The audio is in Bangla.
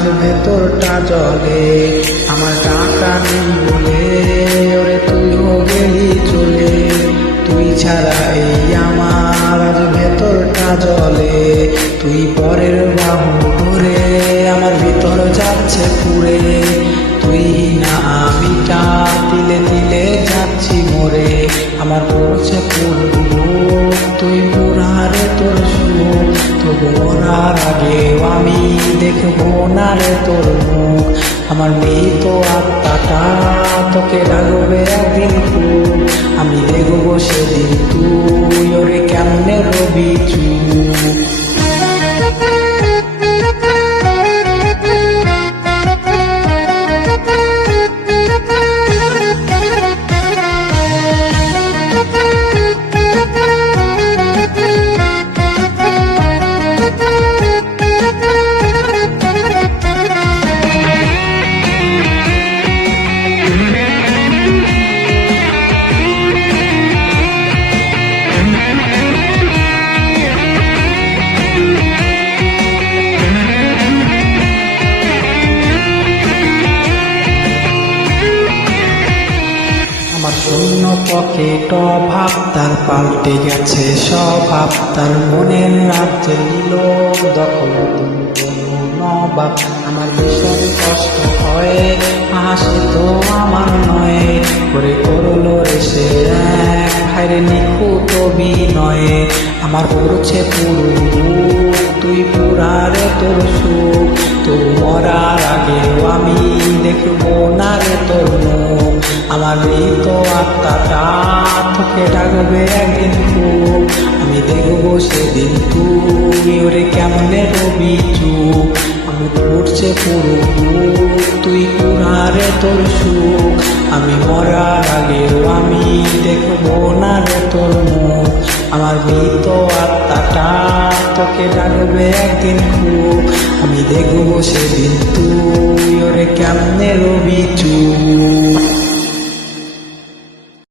আজ ভেতরটা জলে, আমার টাকা নেই বলে ওরে তুইও গেলি চলে। তুই ছাড়া এই আমার আজ ভেতরটা জলে, তুই পরের বাহু ধরে আমার ভিতর যাচ্ছে পুড়ে। তুই না আমিটা তিলে তিলে যাচ্ছি মরে, আমার পড়ছে পুরো তুই পুরারে তোর সুখ। তবু মরার আগেও আমি দেখবো না রে তোর মুখ, আমার মৃত আত্মাটা তোকে ডাকবে একদিন খুব। আমি দেখবো সেদিন তুই ওরে কেমনে রবি চুপ। আমার শূন্য পকেট অভাব তার পাল্টে গেছে স্বভাব, তার মনের রাজ্যে নিল দখল নবাব। আমার ভীষণ কষ্ট হয়, হাসি তো আমার নয়, করে করলো রে সে এক ভাইরে নিখুঁত অভিনয়ে। আমার পড়ছে পুরো তুই পুরারে তোর সুখ, তোর মরার আগেও আমি দেখবো না রে তোর মুখ। আমার মৃত আত্মাটা তোকে ডাকবে একদিন খুব, আমি দেখবো সেদিন তুই ওরে কেমনে রবি চুপ। আমি পড়ছে পুরো তুই পুরারে তোর সুখ, আমি মরার আগেও আমি দেখবো না রে তোর মুখ। আমার মৃত আত্মাটা তোকে ডাকবে একদিন খুব, আমি দেখবো সেদিন তুই ওরে কেমনে রবি চুপ।